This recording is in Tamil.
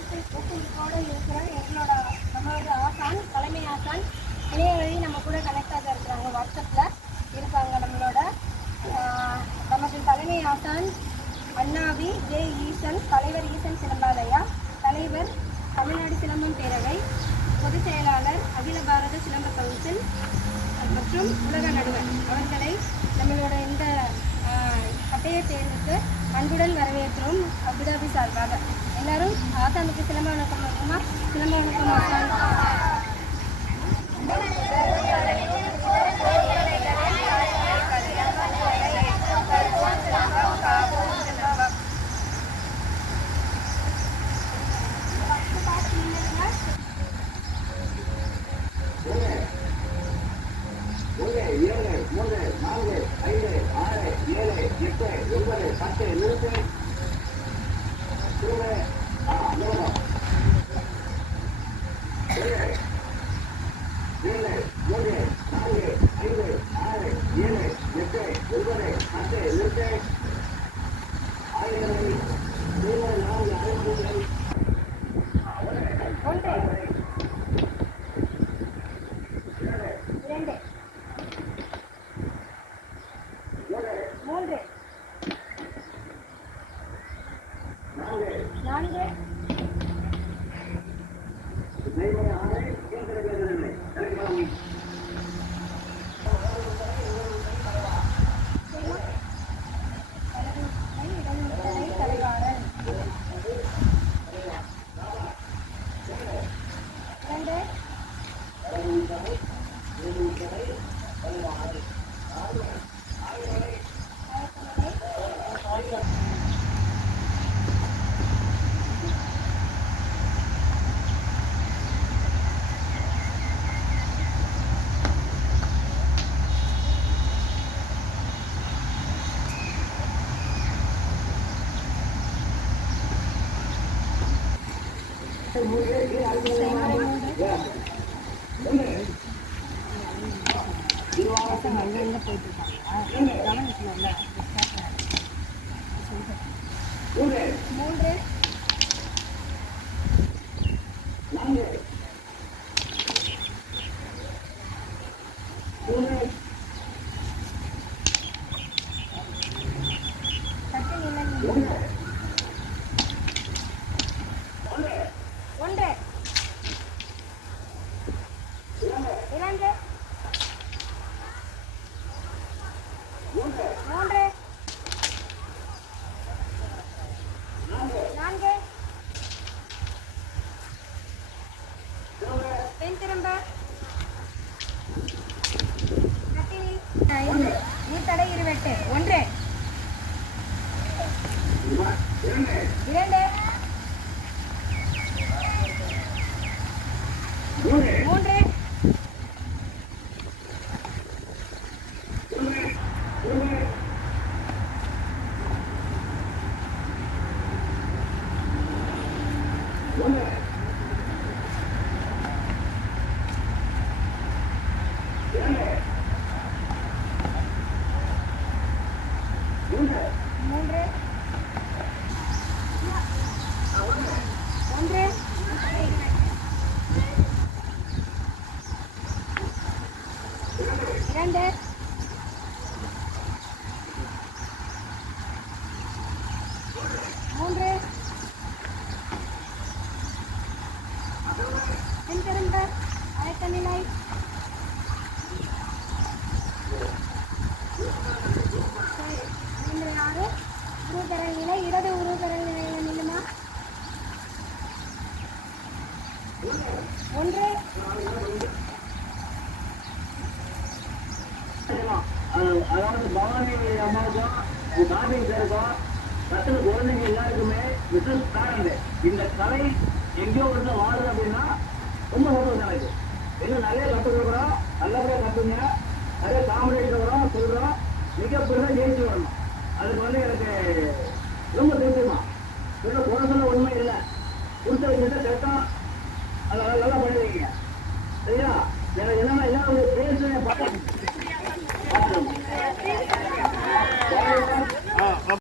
ஊக்குவிப்போடு இருக்கிற எங்களோட நம்மளோட ஆசான் தலைமை ஆசான் இணைய வழி நம்ம கூட கனெக்டாக இருக்கிறாங்க. வாட்ஸ்அப்பில் இருக்காங்க. நமது தலைமை ஆசான் அண்ணாவி ஜே ஈசன், தலைவர் ஈசன் சிலம்பாலயா, தலைவர் தமிழ்நாடு சிலம்பம் பேரவை, பொதுச் செயலாளர் அகில பாரத சிலம்ப கவுன்சில் மற்றும் உலக நடுவர் அவர்களை நம்மளோட இந்த பட்டய தேர்வுக்கு அன்புடன் வரவேற்கிறோம். அபுதாபி சார்பாக எல்லாரும் ஆசானுக்கு சிலம்ப வணக்கம் வருமா? சிலம்ப வணக்கம் ஆசான். நீர்த்தடை 28 1 2 3 இடது உருவகரல் நிலையில் நில்லுமா? 1 அதாவது பவானி அம்மாவுக்கும் கார்த்திகை சாருக்கும் பத்துல குழந்தைங்க எல்லாருக்குமே விசேஷ காரணம். இந்த கலை எங்கேயோ ஒருத்தர் வாழுது அப்படின்னா ரொம்ப சந்தோஷம் எனக்கு. இன்னும் நிறைய கற்றுக்கிறோம், நல்லபடியாக கற்றுங்க, நிறைய காமெடி இருக்கிறோம் சொல்கிறோம், மிகப்பெரிய ஜெயிச்சு வரணும். அதுக்கு எனக்கு ரொம்ப திருப்திமா சொல்ல குறை சொல்ல உண்மை இல்லை. கொடுத்த விஷயத்த கரெக்டாக அதை நல்லா பண்ணிடுவீங்க. சரியா? எனக்கு என்னன்னா எல்லாரும் பேசுவேன் பார்த்தேன்.